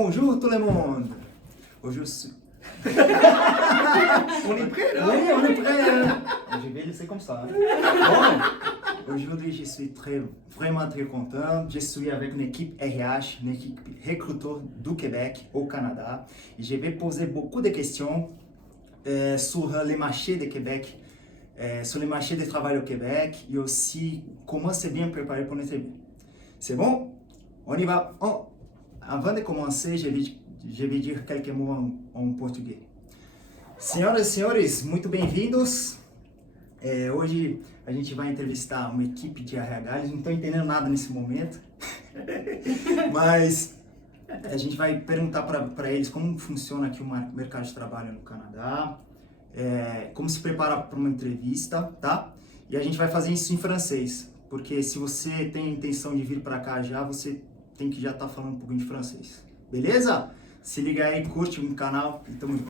Bonjour tout le monde. Aujourd'hui, On est prêt là? oui, on est prêt. Je vais laisser comme ça. Bon, aujourd'hui, je suis vraiment très content. Je suis avec une équipe RH, une équipe recruteur du Québec au Canada. Et je vais poser beaucoup de questions sur le marché du Québec, sur le marché du travail au Québec et aussi comment se bien préparer pour une entrevue. C'est bon? On y va. Avant de commencer, je vais dire quelques mots em português. Senhoras e senhores, muito bem-vindos. Hoje a gente vai entrevistar uma equipe de RH, eles não estão entendendo nada nesse momento, mas a gente vai perguntar para eles como funciona aqui o mercado de trabalho no Canadá, como se prepara para uma entrevista, tá? E a gente vai fazer isso em francês, porque se você tem a intenção de vir para cá já, você tem que já estar falando um pouquinho de francês, beleza? Se liga aí, curte o canal e tamo junto.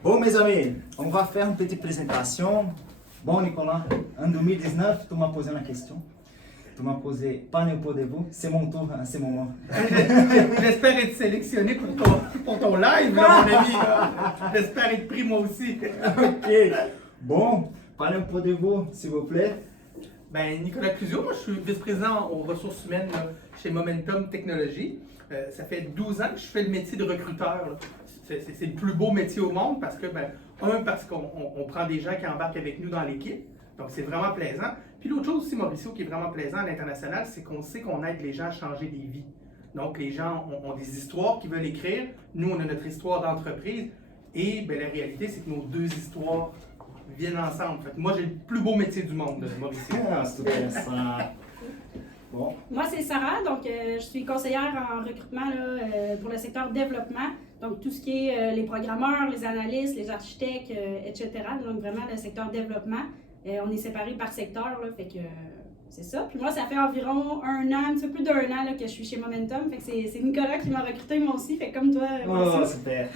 Bon, mes amis, on va faire une petite présentation. Bon, Nicolas, en 2019, tu m'as posé une question. Tu m'as posé, parlez pour de vous. C'est mon tour à ce moment. J'espère être sélectionné pour ton live, là, mon ami. J'espère être pris moi aussi. Ok. Bon, parlez un peu de vous, s'il vous plaît. Ben, Nicolas Cluzio, moi je suis vice-président aux ressources humaines là, chez Momentum Technologies. Ça fait 12 ans que je fais le métier de recruteur. Là. C'est le plus beau métier au monde parce que, parce qu'on prend des gens qui embarquent avec nous dans l'équipe. Donc, c'est vraiment plaisant. Puis l'autre chose aussi, Mauricio, qui est vraiment plaisant à l'international, c'est qu'on sait qu'on aide les gens à changer des vies. Donc, les gens ont des histoires qu'ils veulent écrire. Nous, on a notre histoire d'entreprise. Et la réalité, c'est que nos deux histoires viennent ensemble. Fait que moi, j'ai le plus beau métier du monde, Mauricio. Ah, super ça. Bon. Moi, c'est Sarah, donc je suis conseillère en recrutement là, pour le secteur développement. Donc, tout ce qui est les programmeurs, les analystes, les architectes, etc. Donc, vraiment le secteur développement. On est séparés par secteur, là, fait que c'est ça. Puis moi, ça fait environ un an, un petit peu plus d'un an là, que je suis chez Momentum. Fait que c'est Nicolas qui m'a recruté moi aussi, fait que comme toi, moi Oh, aussi. super.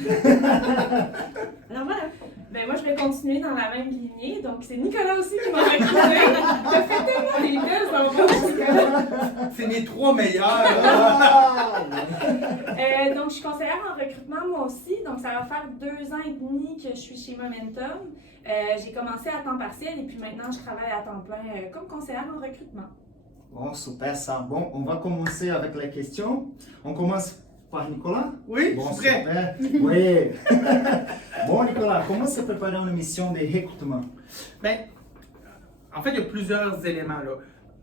Alors voilà. Ben moi, je vais continuer dans la même lignée. Donc, c'est Nicolas aussi qui m'a recruté. Je fais tellement des belles embauches, Nicolas. C'est mes trois meilleurs. Donc, je suis conseillère en recrutement, moi aussi. Donc, ça va faire 2 ans et demi que je suis chez Momentum. J'ai commencé à temps partiel et puis maintenant, je travaille à temps plein comme conseillère en recrutement. Bon, super ça. Bon, on va commencer avec les questions. On commence par Nicolas. Oui, Bon, je suis prêt. super. Oui. Bon, Nicolas, comment se préparer à une mission de recrutement? Ben, en fait, il y a plusieurs éléments là.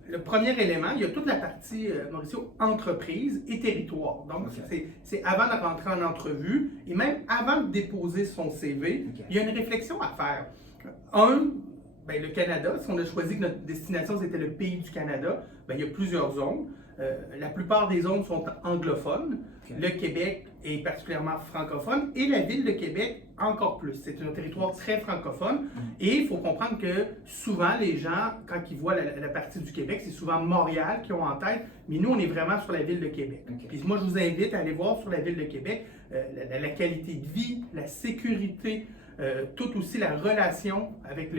Le premier élément, il y a toute la partie, Mauricio, entreprise et territoire. Donc, Okay. c'est avant de rentrer en entrevue et même avant de déposer son CV, Okay. il y a une réflexion à faire. Le Canada, si on a choisi que notre destination c'était le pays du Canada, il y a plusieurs zones. La plupart des zones sont anglophones. Okay. Le Québec est particulièrement francophone et la ville de Québec encore plus. C'est un territoire très francophone et il faut comprendre que souvent les gens, quand ils voient la partie du Québec, c'est souvent Montréal qu'ils ont en tête, mais nous on est vraiment sur la ville de Québec. Okay. Puis moi je vous invite à aller voir sur la ville de Québec la qualité de vie, la sécurité, tout aussi la relation avec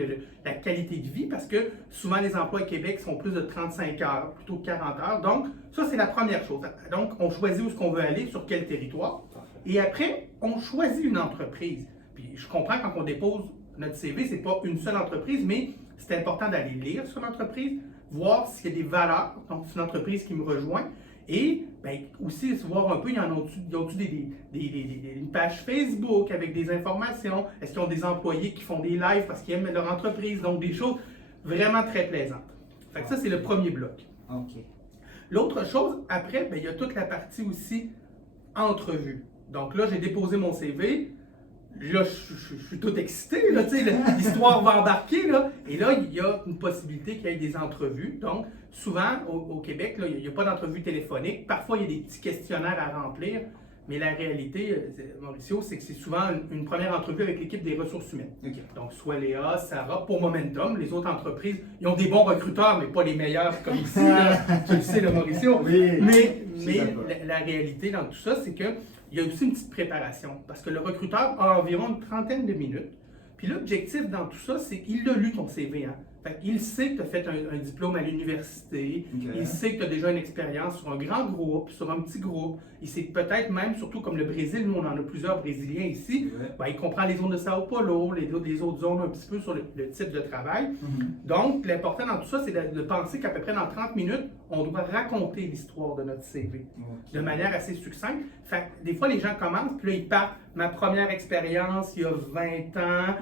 la qualité de vie parce que souvent les emplois à Québec sont plus de 35 heures plutôt que 40 heures. Donc ça c'est la première chose. Donc on choisit où est-ce qu'on veut aller, sur quel territoire. Et après on choisit une entreprise. Puis je comprends quand on dépose notre CV, c'est pas une seule entreprise, mais c'est important d'aller lire sur l'entreprise, voir s'il y a des valeurs, donc c'est une entreprise qui me rejoint. Et aussi voir un peu, y a-t-il une page Facebook avec des informations? Est-ce qu'ils ont des employés qui font des lives parce qu'ils aiment leur entreprise? Donc des choses vraiment très plaisantes. Fait que ça, c'est le premier bloc. Ok. L'autre chose, après, il y a toute la partie aussi entrevue. Donc là, j'ai déposé mon CV. Là, je suis tout excité, là, l'histoire va embarquer, là. Et là, il y a une possibilité qu'il y ait des entrevues. Donc, souvent, au Québec, là, il n'y a pas d'entrevue téléphonique. Parfois, il y a des petits questionnaires à remplir. Mais la réalité, Mauricio, c'est que c'est souvent une première entrevue avec l'équipe des ressources humaines. Okay. Donc, soit Léa, Sarah, pour Momentum, les autres entreprises, ils ont des bons recruteurs, mais pas les meilleurs comme ici, là. Tu le sais, là, Mauricio. Oui. Mais la réalité dans tout ça, c'est que il y a aussi une petite préparation, parce que le recruteur a environ une trentaine de minutes. Puis l'objectif dans tout ça, c'est qu'il a lu ton CV. Hein? Fait qu'il sait que tu as fait un diplôme à l'université, il sait que tu as déjà une expérience sur un grand groupe, sur un petit groupe. Il sait peut-être même, surtout comme le Brésil, nous on en a plusieurs Brésiliens ici, ben, il comprend les zones de Sao Paulo, les autres zones un petit peu sur le type de travail. Donc, l'important dans tout ça, c'est de penser qu'à peu près dans 30 minutes, on doit raconter l'histoire de notre CV de manière assez succincte. Fait que des fois, les gens commencent, puis là, ils partent. Ma première expérience, il y a 20 ans,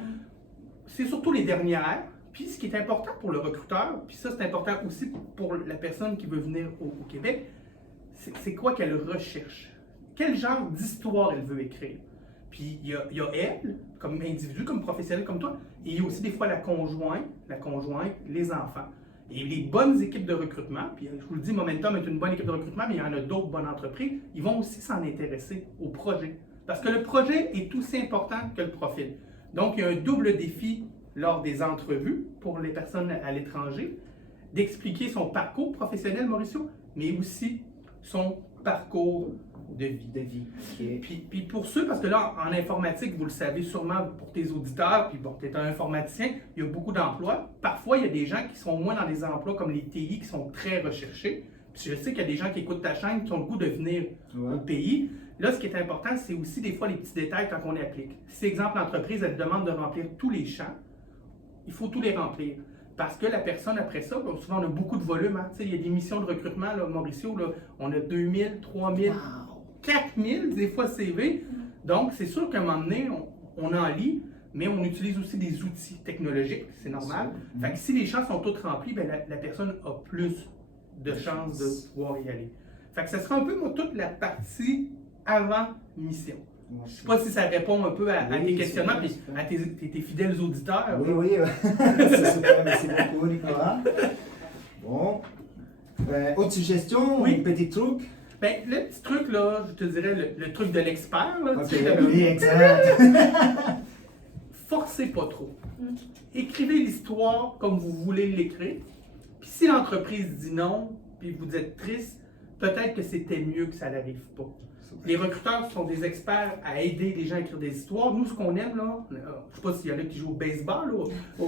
c'est surtout les dernières. Puis ce qui est important pour le recruteur, puis ça c'est important aussi pour la personne qui veut venir au Québec, c'est quoi qu'elle recherche? Quel genre d'histoire elle veut écrire? Puis il y a elle, comme individu, comme professionnel comme toi, et il y a aussi des fois la conjointe, les enfants. Et les bonnes équipes de recrutement, puis je vous le dis, Momentum est une bonne équipe de recrutement, mais il y en a d'autres bonnes entreprises, ils vont aussi s'en intéresser au projet. Parce que le projet est aussi important que le profil. Donc il y a un double défi lors des entrevues pour les personnes à l'étranger, d'expliquer son parcours professionnel, Mauricio, mais aussi son parcours de vie. Okay. Puis pour ceux, parce que là, en informatique, vous le savez sûrement pour tes auditeurs, puis bon, tu es un informaticien, il y a beaucoup d'emplois. Parfois, il y a des gens qui sont moins dans des emplois comme les TI qui sont très recherchés. Puis je sais qu'il y a des gens qui écoutent ta chaîne qui ont le goût de venir au pays. Là, ce qui est important, c'est aussi des fois les petits détails quand on applique. Si, exemple, l'entreprise, elle te demande de remplir tous les champs, il faut tous les remplir. Parce que la personne, après ça, bon, souvent on a beaucoup de volume. Hein? Il y a des missions de recrutement, là, Mauricio, là, on a 2000, 3000, 4000 des fois CV. Donc, c'est sûr qu'à un moment donné, on en lit, mais on utilise aussi des outils technologiques, c'est normal. Fait que si les champs sont tous remplis, ben, la personne a plus de chances de pouvoir y aller. Fait que ça sera un peu, moi, toute la partie avant mission. Je ne sais pas si ça répond un peu à tes questionnements et à tes fidèles auditeurs. Oui, c'est super, merci beaucoup Nicolas. Bon, autre suggestion, Oui. un petit truc? Ben, le petit truc, là, je te dirais le truc de l'expert. Là, Ok, tu sais, oui, exact. Forcez pas trop. Écrivez l'histoire comme vous voulez l'écrire. Puis si l'entreprise dit non, puis vous êtes triste, peut-être que c'était mieux que ça n'arrive pas. Les recruteurs sont des experts à aider les gens à écrire des histoires. Nous, ce qu'on aime, là, je ne sais pas s'il y en a qui jouent au baseball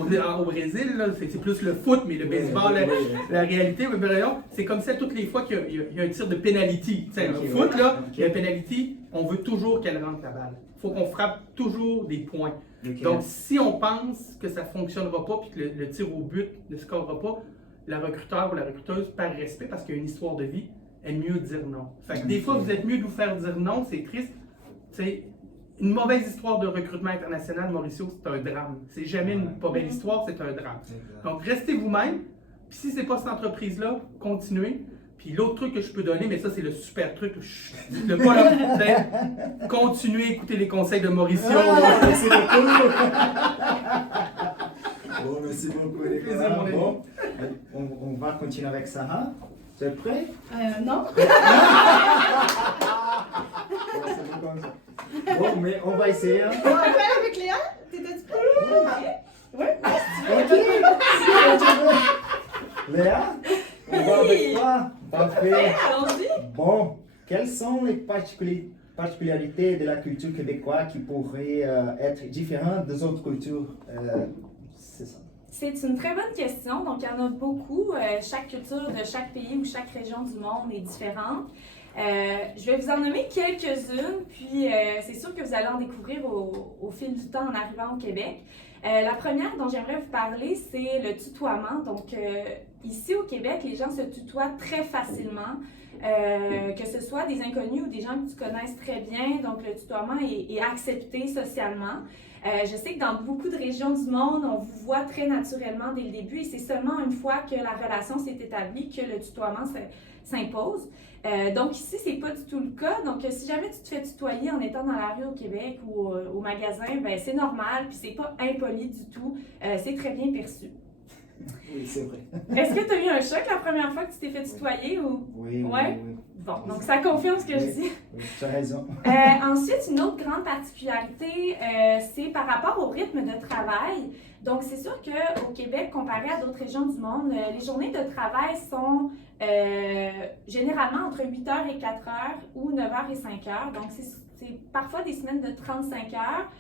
là, au Brésil, là, c'est plus le foot, mais le baseball, la réalité, c'est comme ça toutes les fois qu'il y a un tir de penalty. Okay, au foot, là, il y a un penalty, on veut toujours qu'elle rentre la balle. Il faut qu'on frappe toujours des points. Okay. Donc, si on pense que ça ne fonctionnera pas et que le tir au but ne scorera pas, la recruteur ou la recruteuse, par respect, parce qu'il y a une histoire de vie, est mieux dire non. Fait que des fois, vous êtes mieux de vous faire dire non, c'est triste. C'est une mauvaise histoire de recrutement international, Mauricio, c'est un drame. C'est jamais une pas belle histoire, c'est un drame. Donc, restez vous-même. Puis si c'est pas cette entreprise-là, continuez. Puis l'autre truc que je peux donner, mais ça, c'est le super truc. Le pas là, continuez à écouter les conseils de Mauricio. Merci beaucoup. Bon, merci beaucoup, Nicolas. Bon, on va continuer avec Sarah. Tu es prêt? Non. Bon, mais on va essayer. Hein. On va faire avec Léa? T'étais-tu prêt? Oui. Ok. Léa, on va avec toi. Parfait. Allons-y. Bon, quelles sont les particularités de la culture québécoise qui pourraient être différentes des autres cultures? C'est ça. C'est une très bonne question. Donc, il y en a beaucoup. Chaque culture de chaque pays ou chaque région du monde est différente. Je vais vous en nommer quelques-unes, puis c'est sûr que vous allez en découvrir au fil du temps en arrivant au Québec. La première dont j'aimerais vous parler, c'est le tutoiement. Donc, ici au Québec, les gens se tutoient très facilement, que ce soit des inconnus ou des gens que tu connaisses très bien. Donc, le tutoiement est accepté socialement. Je sais que dans beaucoup de régions du monde, on vous voit très naturellement dès le début et c'est seulement une fois que la relation s'est établie que le tutoiement s'impose. Donc ici, c'est pas du tout le cas. Donc si jamais tu te fais tutoyer en étant dans la rue au Québec ou au magasin, ben c'est normal, puis c'est pas impoli du tout. C'est très bien perçu. Oui, c'est vrai. Est-ce que tu as eu un choc la première fois que tu t'es fait tutoyer ou... Oui. Bon, donc ça confirme ce que je dis. Oui, tu as raison. Ensuite, une autre grande particularité, c'est par rapport au rythme de travail. Donc, c'est sûr qu'au Québec, comparé à d'autres régions du monde, les journées de travail sont généralement entre 8h et 4h ou 9h et 5h. Donc, c'est parfois des semaines de 35 heures.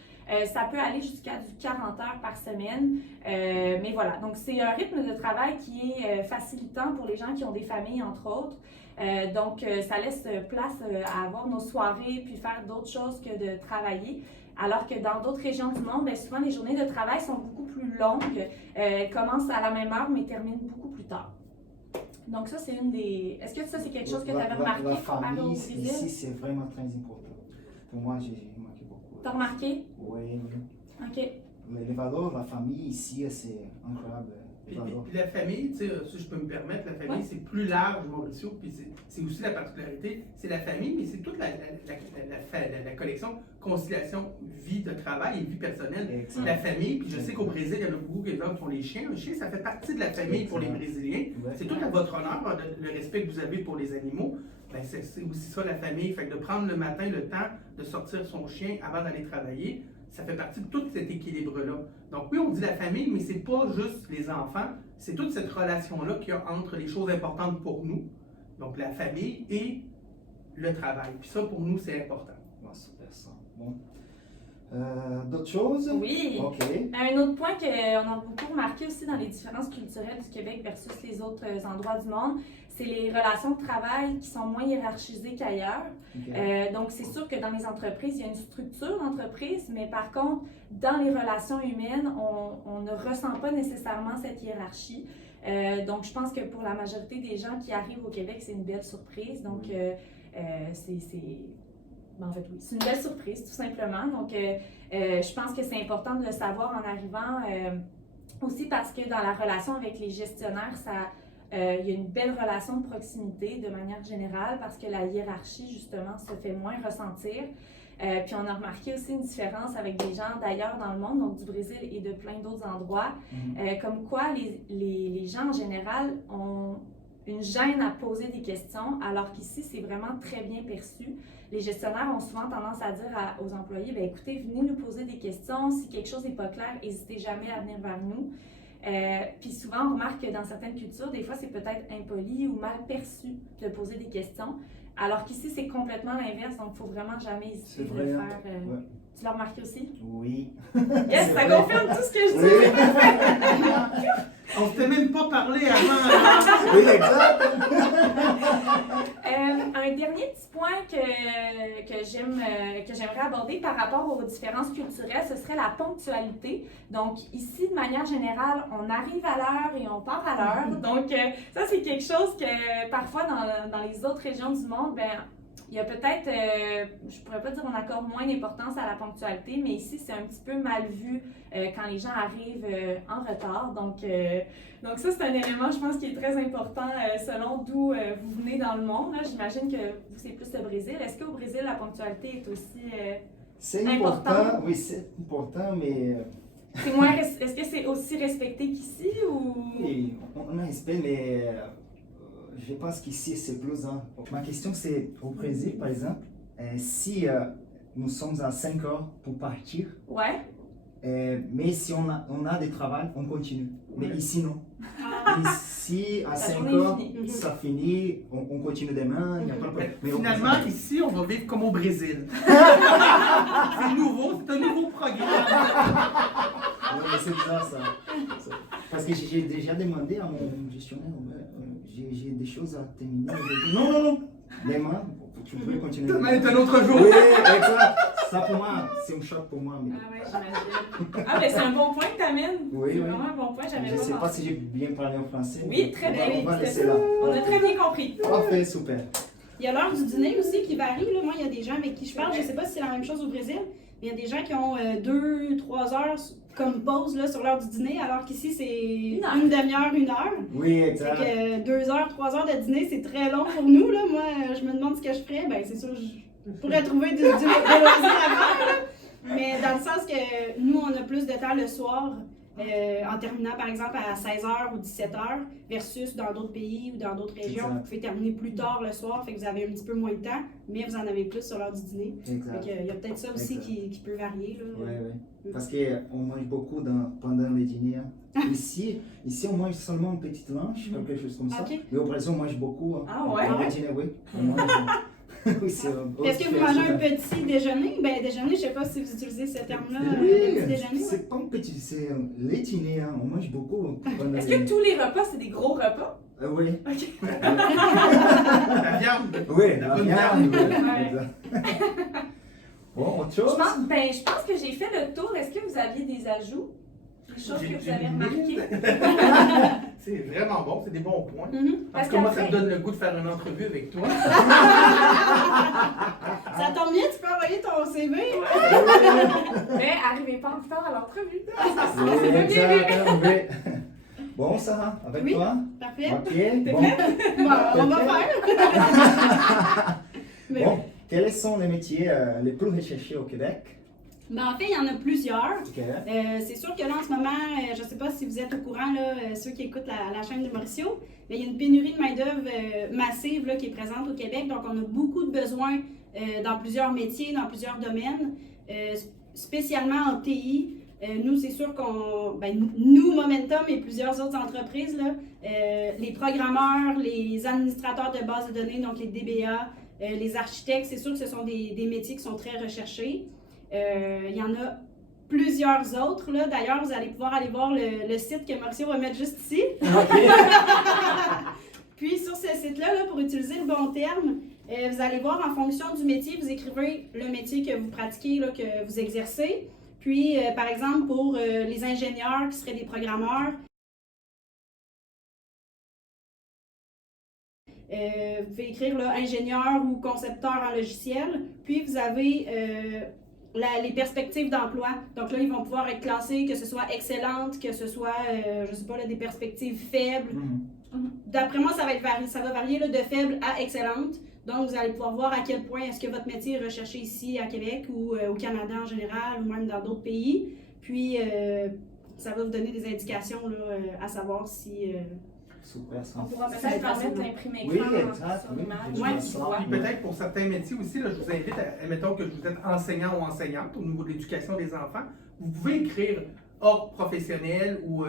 Ça peut aller jusqu'à du 40 heures par semaine. Mais voilà, donc c'est un rythme de travail qui est facilitant pour les gens qui ont des familles, entre autres. Donc, ça laisse place à avoir nos soirées puis faire d'autres choses que de travailler. Alors que dans d'autres régions du monde, bien, souvent les journées de travail sont beaucoup plus longues. Elles commencent à la même heure, mais terminent beaucoup plus tard. Donc ça, c'est une des... Est-ce que ça, c'est quelque chose que tu avais remarqué La comparé au famille, Brésil? ici, c'est vraiment très important. Pour moi, j'ai remarqué beaucoup. T'as remarqué? Oui, oui. OK. Les valeurs, la famille ici, c'est incroyable. Puis la famille, tu sais, si je peux me permettre, la famille, Ouais. c'est plus large, Mauricio, puis c'est aussi la particularité, c'est la famille, mais c'est toute la collection conciliation vie de travail et vie personnelle. Exact. La famille, puis je sais qu'au Brésil, il y en a beaucoup qui font les chiens. Un chien, ça fait partie de la famille pour les Brésiliens. C'est tout à votre honneur, le respect que vous avez pour les animaux. Ben, c'est aussi ça la famille. Fait que de prendre le matin le temps de sortir son chien avant d'aller travailler, ça fait partie de tout cet équilibre-là. Donc oui, on dit la famille, mais c'est pas juste les enfants, c'est toute cette relation-là qu'il y a entre les choses importantes pour nous, donc la famille et le travail. Puis ça, pour nous, c'est important. Ouais, super ça. Bon. D'autres choses? Oui. OK. Un autre point qu'on a beaucoup remarqué aussi dans les différences culturelles du Québec versus les autres endroits du monde, c'est les relations de travail qui sont moins hiérarchisées qu'ailleurs. OK. Donc, c'est sûr que dans les entreprises, il y a une structure d'entreprise, mais par contre, dans les relations humaines, on ne ressent pas nécessairement cette hiérarchie. Donc, je pense que pour la majorité des gens qui arrivent au Québec, c'est une belle surprise. Donc, ben, en fait, oui, c'est une belle surprise, tout simplement. Donc, je pense que c'est important de le savoir en arrivant, aussi parce que dans la relation avec les gestionnaires, il y a une belle relation de proximité de manière générale parce que la hiérarchie, justement, se fait moins ressentir. Puis on a remarqué aussi une différence avec des gens d'ailleurs dans le monde, donc du Brésil et de plein d'autres endroits, comme quoi les gens en général ont une gêne à poser des questions, alors qu'ici, c'est vraiment très bien perçu. Les gestionnaires ont souvent tendance à dire aux employés, bien, écoutez, venez nous poser des questions. Si quelque chose n'est pas clair, n'hésitez jamais à venir vers nous. Puis souvent, on remarque que dans certaines cultures, des fois, c'est peut-être impoli ou mal perçu de poser des questions, alors qu'ici, c'est complètement l'inverse, donc il ne faut vraiment jamais hésiter de le faire. Ouais. Tu l'as remarqué aussi? Oui. Yes, ça confirme tout ce que je dis! Oui. On ne s'était même pas parlé avant. Oui, exact. Un dernier petit point que j'aimerais aborder par rapport aux différences culturelles, ce serait la ponctualité. Donc ici, de manière générale, on arrive à l'heure et on part à l'heure. Donc ça, c'est quelque chose que parfois dans les autres régions du monde, ben, il y a peut-être, je pourrais pas dire on accorde moins d'importance à la ponctualité, mais ici, c'est un petit peu mal vu quand les gens arrivent en retard. Donc ça, c'est un élément, je pense, qui est très important selon d'où vous venez dans le monde. J'imagine que vous, c'est plus le Brésil. Est-ce qu'au Brésil, la ponctualité est aussi C'est important? important, oui, c'est important, mais... Est-ce que c'est aussi respecté qu'ici ou... Oui, on a respect, mais je pense qu'ici, c'est plus... Hein. Ma question, c'est, au Brésil, par exemple, si nous sommes à 5 heures pour partir, Ouais. mais si on a du travail, on continue. Mais ici, non. Ici, à Ça 5 finit, heures, fini. ça finit, on continue demain, il n'y a pas de problème. Mais au Finalement, Brésil- ici, on va vivre comme au Brésil. C'est nouveau, c'est un nouveau programme. Oui, mais c'est bizarre ça. Parce que j'ai déjà demandé à mon gestionnaire, j'ai des choses à terminer. Il dit, non, demain, tu peux continuer. Demain est un autre jour. Oui, exact. Ça pour moi, c'est un choc pour moi. Mais... Ah ouais, j'imagine. Ah, ben c'est un bon point que tu amènes. Oui, C'est oui. vraiment un bon point, j'avais Je ne sais pas pensé. si j'ai bien parlé en français. Oui, très bien. On va C'était laisser ça. là. On a très bien compris. Parfait, super. Il y a l'heure du dîner aussi qui varie. Là. Moi, il y a des gens avec qui je parle, je ne sais pas si c'est la même chose au Brésil, mais il y a des gens qui ont 2-3 heures comme pause là, sur l'heure du dîner, alors qu'ici, c'est heure. une demi-heure, 1 heure. Oui, Fait exact. que 2 heures, 3 heures de dîner, c'est très long pour nous. Là. Moi, je me demande ce que je ferais. Ben, c'est sûr, je pourrais trouver des loisirs à faire. Là. Mais dans le sens que nous, on a plus de temps le soir, en terminant par exemple à 16h ou 17h, versus dans d'autres pays ou dans d'autres régions, Exact. vous pouvez terminer plus tard le soir, fait que vous avez un petit peu moins de temps, mais vous en avez plus sur l'heure du dîner. Exact. Fait que, il y a peut-être ça aussi Exact. qui peut varier. Là. Oui. Parce qu'on mange beaucoup pendant le dîner. Ici, on mange seulement une petite lunch, quelque chose comme ça. Ok. Mais au Brésil, on mange beaucoup. Ah ouais? Pendant le dîner, oui. On mange, Oui, c'est Est-ce que vous mangez un petit déjeuner? Ben, déjeuner, je ne sais pas si vous utilisez ce terme-là, Oui, le petit déjeuner. Ouais. c'est pas un petit, c'est les dîners, hein. On mange beaucoup. Est-ce que tous les repas, c'est des gros repas? Oui. OK. La viande. Oui, La la bonne viande. viande. Oui, Ouais. exact. Bon, autre Je chose? pense que j'ai fait le tour. Est-ce que vous aviez des ajouts? Des choses que vous avez remarquées? C'est vraiment bon, c'est des bons points. Mhm. Parce que moi, ça me donne le goût de faire une entrevue avec toi. Ça tombe bien, tu peux envoyer ton CV. Mais arrivez pas en retard à l'entrevue. Oui, exact, oui. Bon, Sarah, avec Oui. toi? Parfait. Ok, bon. Bon, on va faire. Mais Bon, quels sont les métiers les plus recherchés au Québec? ben, en fait, il y en a plusieurs. Ok. C'est sûr que là, en ce moment, je ne sais pas si vous êtes au courant, là, ceux qui écoutent la chaîne de Mauricio, mais il y a une pénurie de main-d'œuvre massive là, qui est présente au Québec. Donc, on a beaucoup de besoins dans plusieurs métiers, dans plusieurs domaines, spécialement en TI. Nous, c'est sûr nous, Momentum et plusieurs autres entreprises, là, les programmeurs, les administrateurs de bases de données, donc les DBA, les architectes, c'est sûr que ce sont des métiers qui sont très recherchés. Il y en a plusieurs autres. Là. D'ailleurs, vous allez pouvoir aller voir le site que Mauricio va mettre juste ici. Puis sur ce site-là, là, pour utiliser le bon terme, vous allez voir en fonction du métier, vous écrivez le métier que vous pratiquez, là, que vous exercez. Puis, par exemple, pour les ingénieurs qui seraient des programmeurs, vous pouvez écrire là, ingénieur ou concepteur en logiciel. Puis, vous avez les perspectives d'emploi. Donc là, ils vont pouvoir être classés, que ce soit excellente, que ce soit, je ne sais pas, là, des perspectives faibles. D'après moi, ça va varier là, de faible à excellente. Donc, vous allez pouvoir voir à quel point est-ce que votre métier est recherché ici à Québec ou au Canada en général ou même dans d'autres pays. Puis, ça va vous donner des indications là, à savoir si... Super, ça. On pourra Ça peut-être va être permettre facile. d'imprimer Oui, écran exact, sur oui. l'image. Ouais, qui voit. Puis peut-être pour certains métiers aussi, là, je vous invite à, admettons que vous êtes enseignant ou enseignante au niveau de l'éducation des enfants, vous pouvez écrire ordre professionnel ou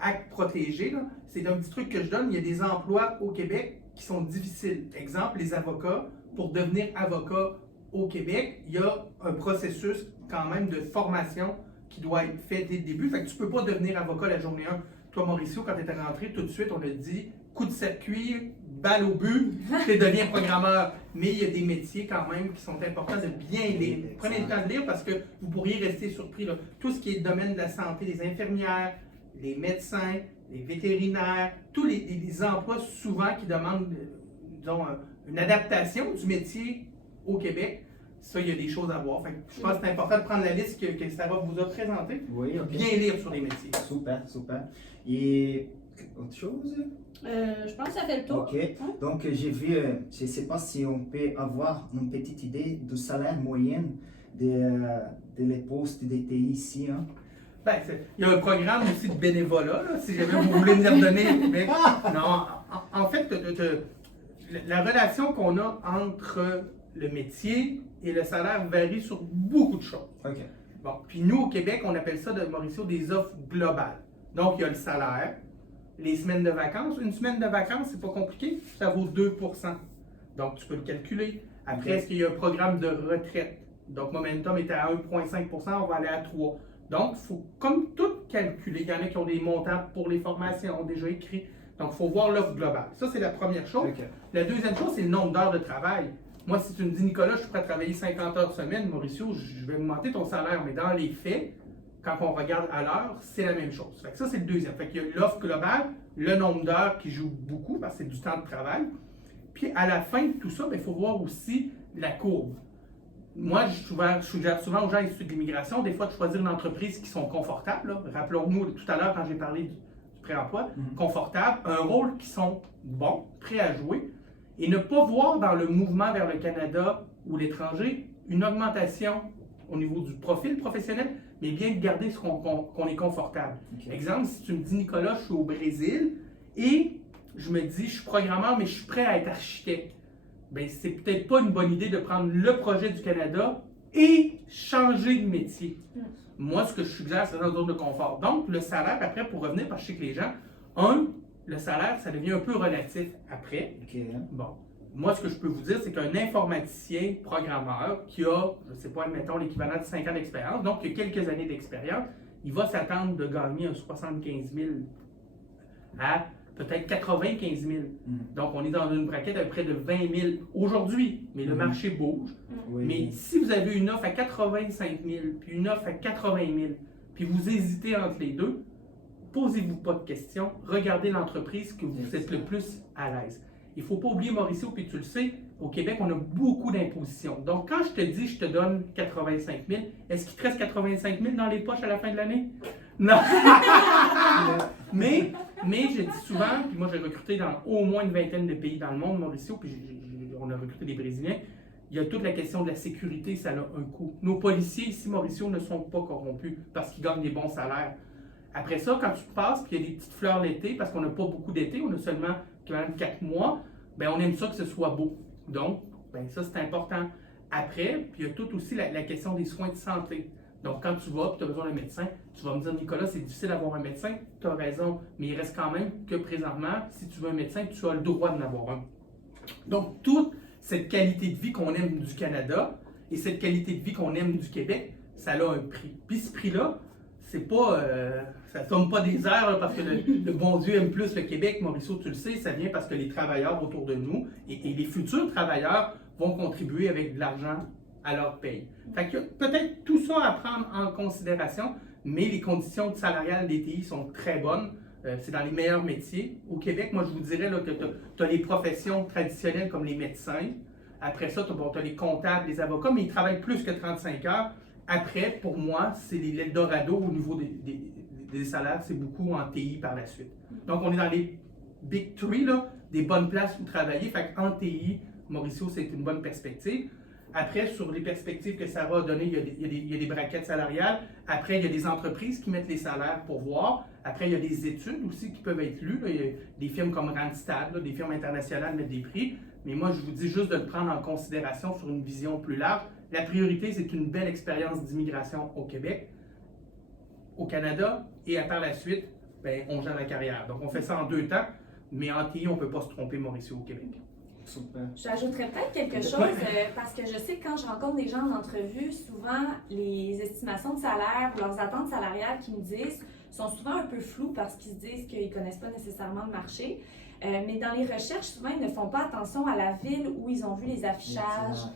acte protégé. Là. C'est un petit truc que je donne. Il y a des emplois au Québec qui sont difficiles. Exemple, les avocats. Pour devenir avocat au Québec, il y a un processus quand même de formation qui doit être fait dès le début. Fait que tu ne peux pas devenir avocat la journée 1. Toi, Mauricio, quand tu étais rentré, tout de suite, on a dit coup de circuit, balle au but, tu deviens programmeur. Mais il y a des métiers quand même qui sont importants de bien lire. Prenez le temps de lire parce que vous pourriez rester surpris. Là. Tout ce qui est le domaine de la santé, les infirmières, les médecins, les vétérinaires, tous les emplois souvent qui demandent, disons, une adaptation du métier au Québec. Ça, il y a des choses à voir. Fait que je pense que c'est important de prendre la liste que Sarah vous a présentée. Oui, ok. Bien lire sur les métiers. Super, super. Et autre chose? je pense que ça fait le tour. Ok. Donc, j'ai vu, je ne sais pas si on peut avoir une petite idée du salaire moyen des postes de TI ici. Hein? Ben, il y a un programme aussi de bénévolat, là, si jamais vous voulez venir donner. Mais, non, en fait, la relation qu'on a entre le métier et le salaire varie sur beaucoup de choses. Ok. Bon, puis nous, au Québec, on appelle ça, de Mauricio, des offres globales. Donc, il y a le salaire, les semaines de vacances. Une semaine de vacances, c'est pas compliqué, ça vaut 2 %. Donc, tu peux le calculer. Après, est-ce qu'il y a un programme de retraite? Donc, Momentum était à 1,5 %, on va aller à 3 %. Donc, il faut comme tout calculer. Il y en a qui ont des montants pour les formations déjà écrits. Donc, il faut voir l'offre globale. Ça, c'est la première chose. Ok. La deuxième chose, c'est le nombre d'heures de travail. Moi, si tu me dis, Nicolas, je suis prêt à travailler 50 heures semaine, Mauricio, je vais augmenter ton salaire. Mais dans les faits, quand on regarde à l'heure, c'est la même chose. Fait que ça, c'est le deuxième. Fait qu'il y a l'offre globale, le nombre d'heures qui joue beaucoup, parce que c'est du temps de travail. Puis, à la fin de tout ça, il faut voir aussi la courbe. Moi, je suggère souvent aux gens issus de l'immigration, des fois, de choisir une entreprise qui sont confortables. Là. Rappelons-nous, tout à l'heure, quand j'ai parlé du pré-emploi, confortable, un rôle qui sont bons, prêts à jouer, et ne pas voir dans le mouvement vers le Canada ou l'étranger une augmentation au niveau du profil professionnel, mais bien de garder ce qu'on est confortable. Ok. Exemple, si tu me dis, Nicolas, je suis au Brésil et je me dis, je suis programmeur, mais je suis prêt à être architecte. Bien, c'est peut-être pas une bonne idée de prendre le projet du Canada et changer de métier. Moi, ce que je suggère, c'est dans une zone de confort. Donc, le salaire, après, pour revenir, parce que je sais que les gens, le salaire, ça devient un peu relatif après. Ok. Bon, moi, ce que je peux vous dire, c'est qu'un informaticien programmeur qui a, je ne sais pas, admettons, l'équivalent de 5 ans d'expérience, donc qui a quelques années d'expérience, il va s'attendre de gagner un 75 000 à peut-être 95 000. Donc, on est dans une braquette à près de 20 000 aujourd'hui, mais le marché bouge. Oui. Mais si vous avez une offre à 85 000, puis une offre à 80 000, puis vous hésitez entre les deux, posez-vous pas de questions, regardez l'entreprise que vous êtes le plus à l'aise. Il ne faut pas oublier, Mauricio, puis tu le sais, au Québec, on a beaucoup d'impositions. Donc, quand je te dis, je te donne 85 000, est-ce qu'il te reste 85 000 dans les poches à la fin de l'année? Non! mais je dis souvent, puis moi j'ai recruté dans au moins une vingtaine de pays dans le monde, Mauricio, puis on a recruté des Brésiliens. Il y a toute la question de la sécurité, ça a un coût. Nos policiers ici, Mauricio, ne sont pas corrompus parce qu'ils gagnent des bons salaires. Après ça, quand tu passes, puis il y a des petites fleurs l'été, parce qu'on n'a pas beaucoup d'été, on a seulement quand même 4 mois, ben on aime ça que ce soit beau. Donc, ben ça c'est important. Après, puis il y a tout aussi la question des soins de santé. Donc, quand tu vas et tu as besoin d'un médecin, tu vas me dire, Nicolas, c'est difficile d'avoir un médecin. Tu as raison, mais il reste quand même que présentement, si tu veux un médecin, tu as le droit d'en avoir un. Donc, toute cette qualité de vie qu'on aime du Canada et cette qualité de vie qu'on aime du Québec, ça a un prix. Puis ce prix-là, c'est pas, ça tombe pas des airs là, parce que le bon Dieu aime plus le Québec. Mauricio, tu le sais, ça vient parce que les travailleurs autour de nous et les futurs travailleurs vont contribuer avec de l'argent à leur paye. Fait que peut-être tout ça à prendre en considération, mais les conditions salariales des TI sont très bonnes. C'est dans les meilleurs métiers. Au Québec, moi, je vous dirais là, que tu as les professions traditionnelles comme les médecins. Après ça, tu as les comptables, les avocats, mais ils travaillent plus que 35 heures. Après, pour moi, c'est l'Eldorado au niveau des salaires. C'est beaucoup en TI par la suite. Donc, on est dans les Big Three, là, des bonnes places où travailler. Fait qu'en TI, Mauricio, c'est une bonne perspective. Après, sur les perspectives que ça va donner, il y a des braquettes salariales. Après, il y a des entreprises qui mettent les salaires pour voir. Après, il y a des études aussi qui peuvent être lues. Il y a des firmes comme Randstad, là, des firmes internationales mettent des prix. Mais moi, je vous dis juste de le prendre en considération sur une vision plus large. La priorité, c'est une belle expérience d'immigration au Québec, au Canada, et par la suite, ben, on gère la carrière. Donc, on fait ça en 2 temps, mais en TI, on ne peut pas se tromper, Mauricio, au Québec. Super. J'ajouterais peut-être quelque chose parce que je sais que quand je rencontre des gens en entrevue, souvent les estimations de salaire, leurs attentes salariales qu'ils me disent sont souvent un peu floues parce qu'ils se disent qu'ils ne connaissent pas nécessairement le marché. Mais dans les recherches, souvent, ils ne font pas attention à la ville où ils ont vu les affichages,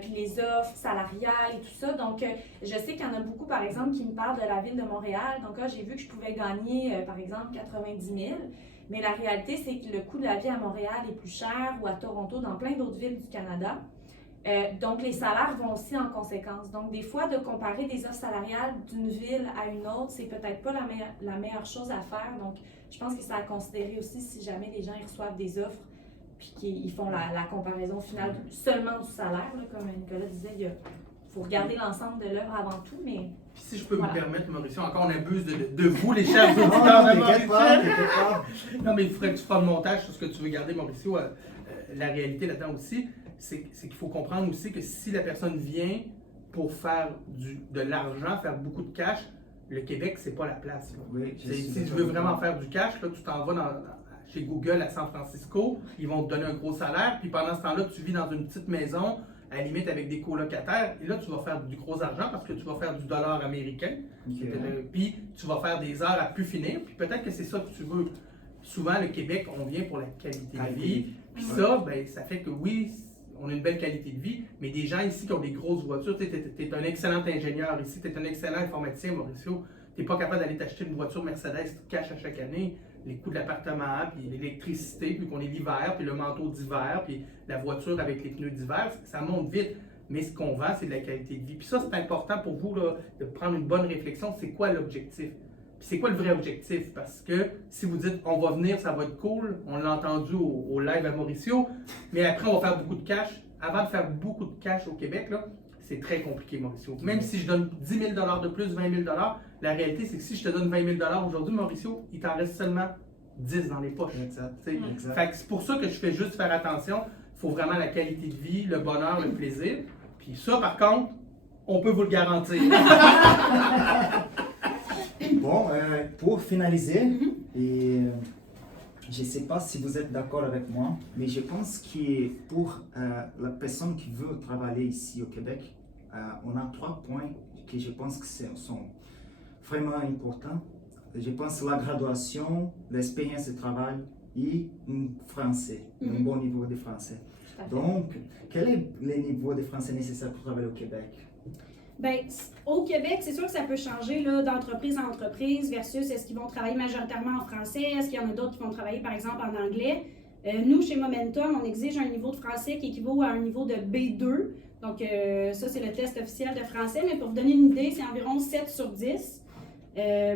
puis les offres salariales et tout ça. Donc, je sais qu'il y en a beaucoup, par exemple, qui me parlent de la ville de Montréal. Donc là, j'ai vu que je pouvais gagner, par exemple, 90 000. Mais la réalité, c'est que le coût de la vie à Montréal est plus cher ou à Toronto, dans plein d'autres villes du Canada. Donc, les salaires vont aussi en conséquence. Donc, des fois, de comparer des offres salariales d'une ville à une autre, c'est peut-être pas la meilleure chose à faire. Donc, je pense que c'est à considérer aussi si jamais les gens ils reçoivent des offres puis qu'ils font la comparaison finale seulement du salaire. Là, comme Nicolas disait, il faut regarder l'ensemble de l'œuvre avant tout, mais... Puis si je peux me permettre, Mauricio, encore on abuse de vous, les chers auditeurs de Mauricio. Non, mais il faudrait que tu fasses le montage sur ce que tu veux garder, Mauricio. La réalité là-dedans aussi, c'est qu'il faut comprendre aussi que si la personne vient pour faire de l'argent, faire beaucoup de cash, le Québec, c'est pas la place. Oui, si tu veux vraiment faire du cash, là, tu t'en vas chez Google à San Francisco, ils vont te donner un gros salaire, puis pendant ce temps-là, tu vis dans une petite maison, à la limite avec des colocataires, et là, tu vas faire du gros argent parce que tu vas faire du dollar américain, puis tu vas faire des heures à plus finir, puis peut-être que c'est ça que tu veux. Souvent, le Québec, on vient pour la qualité de vie, puis ça, ben, ça fait que oui, on a une belle qualité de vie, mais des gens ici qui ont des grosses voitures, tu es un excellent ingénieur ici, tu es un excellent informaticien, Mauricio, tu n'es pas capable d'aller t'acheter une voiture Mercedes cash à chaque année, les coûts de l'appartement, puis l'électricité, puis qu'on est l'hiver, puis le manteau d'hiver, puis la voiture avec les pneus d'hiver, ça monte vite. Mais ce qu'on vend, c'est de la qualité de vie. Puis ça, c'est important pour vous là, de prendre une bonne réflexion, c'est quoi l'objectif? Puis c'est quoi le vrai objectif? Parce que si vous dites, on va venir, ça va être cool, on l'a entendu au live à Mauricio, mais après, on va faire beaucoup de cash. Avant de faire beaucoup de cash au Québec, là, c'est très compliqué, Mauricio. Même si je donne 10 000 de plus, 20 000 la réalité, c'est que si je te donne 20 000 aujourd'hui, Mauricio, il t'en reste seulement 10 dans les poches. Exact. Fait que c'est pour ça que je fais juste faire attention. Il faut vraiment la qualité de vie, le bonheur, le plaisir. Puis ça, par contre, on peut vous le garantir. Bon, pour finaliser, et je ne sais pas si vous êtes d'accord avec moi, mais je pense que pour la personne qui veut travailler ici au Québec, on a 3 points que je pense que sont vraiment importants. Je pense la graduation, l'expérience de travail et un français, un bon niveau de français. Donc, quel est le niveau de français nécessaire pour travailler au Québec? Bien, au Québec, c'est sûr que ça peut changer là, d'entreprise en entreprise versus est-ce qu'ils vont travailler majoritairement en français, est-ce qu'il y en a d'autres qui vont travailler par exemple en anglais. Nous, chez Momentum, on exige un niveau de français qui équivaut à un niveau de B2. Donc, ça, c'est le test officiel de français, mais pour vous donner une idée, c'est environ 7 sur 10.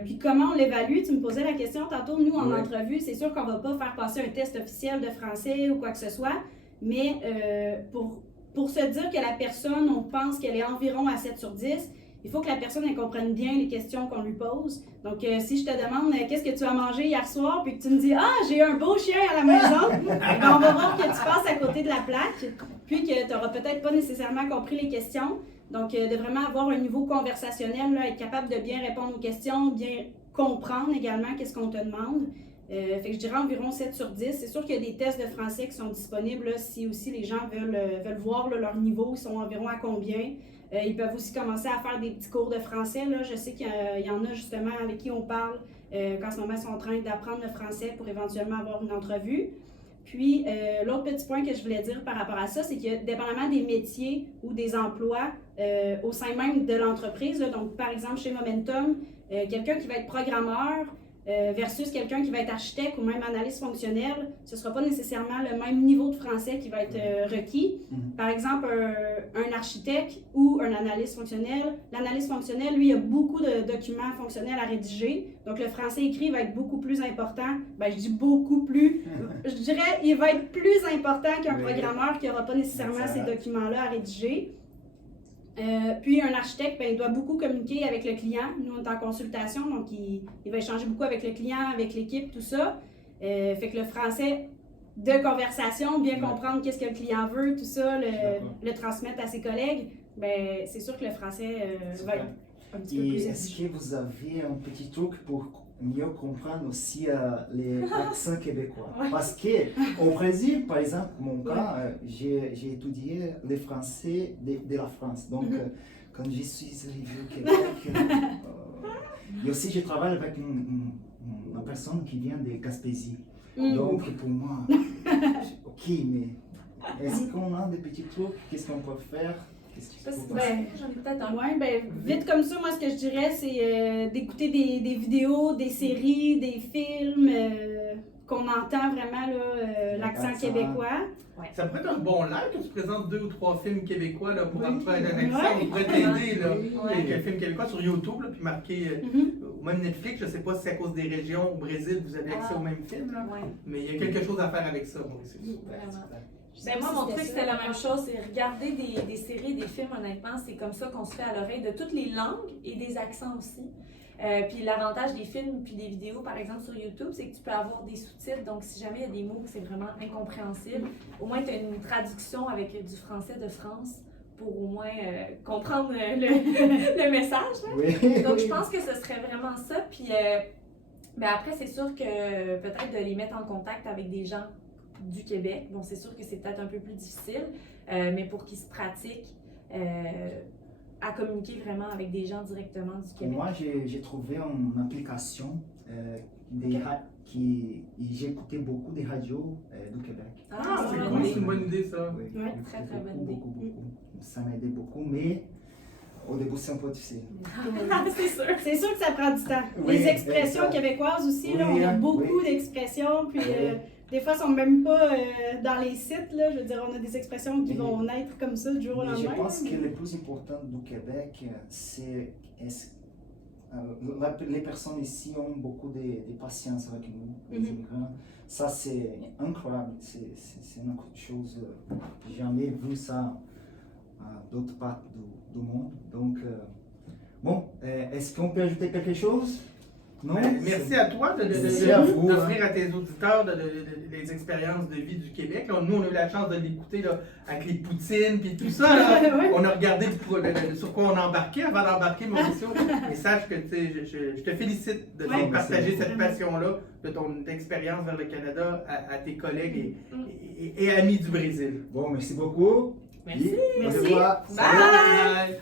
Puis comment on l'évalue? Tu me posais la question tantôt, nous en entrevue, c'est sûr qu'on ne va pas faire passer un test officiel de français ou quoi que ce soit, mais pour se dire que la personne, on pense qu'elle est environ à 7 sur 10, il faut que la personne elle comprenne bien les questions qu'on lui pose. Donc, si je te demande qu'est-ce que tu as mangé hier soir, puis que tu me dis ah, j'ai un beau chien à la maison, ben, on va voir que tu passes à côté de la plaque, puis que tu n'auras peut-être pas nécessairement compris les questions. Donc, de vraiment avoir un niveau conversationnel, là, être capable de bien répondre aux questions, bien comprendre également qu'est-ce qu'on te demande. Fait que je dirais environ 7 sur 10. C'est sûr qu'il y a des tests de français qui sont disponibles là, si aussi les gens veulent voir là, leur niveau, ils sont environ à combien. Ils peuvent aussi commencer à faire des petits cours de français. Là. Je sais qu'il y en a justement avec qui on parle qu'en ce moment ils sont en train d'apprendre le français pour éventuellement avoir une entrevue. Puis, l'autre petit point que je voulais dire par rapport à ça, c'est que dépendamment des métiers ou des emplois au sein même de l'entreprise, là, donc par exemple chez Momentum, quelqu'un qui va être programmeur versus quelqu'un qui va être architecte ou même analyste fonctionnel, ce ne sera pas nécessairement le même niveau de français qui va être requis. Par exemple, un architecte ou un analyste fonctionnel, l'analyste fonctionnel, lui, il a beaucoup de documents fonctionnels à rédiger. Donc, le français écrit va être beaucoup plus important. Ben, je dis beaucoup plus. Je dirais, il va être plus important qu'un programmeur qui n'aura pas nécessairement ces documents-là à rédiger. Puis un architecte, ben, il doit beaucoup communiquer avec le client. Nous, on est en consultation, donc il va échanger beaucoup avec le client, avec l'équipe, tout ça. Fait que le français de conversation, bien comprendre qu'est-ce que le client veut, tout ça, le transmettre à ses collègues, ben, c'est sûr que le français va être un petit peu plus Et est-ce exigé. que vous avez un petit truc pour mieux comprendre aussi les accents québécois? Parce qu'au Brésil, par exemple, mon cas, j'ai étudié le français de la France. Donc, quand je suis arrivé au Québec, et aussi je travaille avec une personne qui vient de Gaspésie. Donc, pour moi, ok, mais est-ce qu'on a des petits trucs? Qu'est-ce qu'on peut faire? J'en ai peut-être un. Ouais, ben, vite comme ça, moi, ce que je dirais, c'est d'écouter des vidéos, des séries, des films, qu'on entend vraiment l'accent québécois. Ouais. Ça pourrait être un bon live que tu présentes 2 ou 3 films québécois là, pour apprendre un accent. On pourrait t'aider là, avec un film québécois sur YouTube, là, puis marquer, ou même Netflix, je ne sais pas si c'est à cause des régions au Brésil, vous avez accès au même film, là, mais il y a quelque chose à faire avec ça. Moi, c'est Vraiment. Ben moi, mon truc, c'était la même chose, c'est regarder des séries, des films, honnêtement, c'est comme ça qu'on se fait à l'oreille de toutes les langues et des accents aussi. Puis l'avantage des films puis des vidéos, par exemple sur YouTube, c'est que tu peux avoir des sous-titres, donc si jamais il y a des mots que c'est vraiment incompréhensible, au moins tu as une traduction avec du français de France pour au moins comprendre le message. Hein? Donc je pense que ce serait vraiment ça. Puis ben après, c'est sûr que peut-être de les mettre en contact avec des gens du Québec. Bon, c'est sûr que c'est peut-être un peu plus difficile, mais pour qu'ils se pratiquent à communiquer vraiment avec des gens directement du Québec. Moi, j'ai trouvé une application j'écoutais beaucoup des radios du Québec. Ah, c'est cool, c'est une bonne idée ça. Oui, très bonne idée. Beaucoup. Ça m'aidait beaucoup, mais au début, c'est un peu difficile. C'est sûr. C'est sûr que ça prend du temps. Oui, Les expressions exact. québécoises aussi, là, Oui, on a hein, beaucoup oui. d'expressions, puis des fois, elles sont même pas dans les sites, là. Je veux dire, on a des expressions qui Oui. vont naître comme ça du jour au Mais lendemain. je pense là, que le plus important du Québec, c'est les personnes ici ont beaucoup de patience avec nous, les immigrants. Ça, c'est incroyable. C'est une chose, jamais vu ça d'autres parts du monde. Donc, bon, est-ce qu'on peut ajouter quelque chose? Non, Merci à toi Merci à vous, d'offrir à tes auditeurs les expériences de vie du Québec. Là, nous, on a eu la chance de l'écouter là, avec les poutines et tout ça. Là. Ouais. On a regardé sur quoi on embarquait avant d'embarquer, Mauricio. Mais sache que je te félicite de Ouais. partager cette passion-là, de ton expérience vers le Canada à tes collègues et amis du Brésil. Bon, merci beaucoup. Merci. Et, Merci. au revoir. Bye. Bye.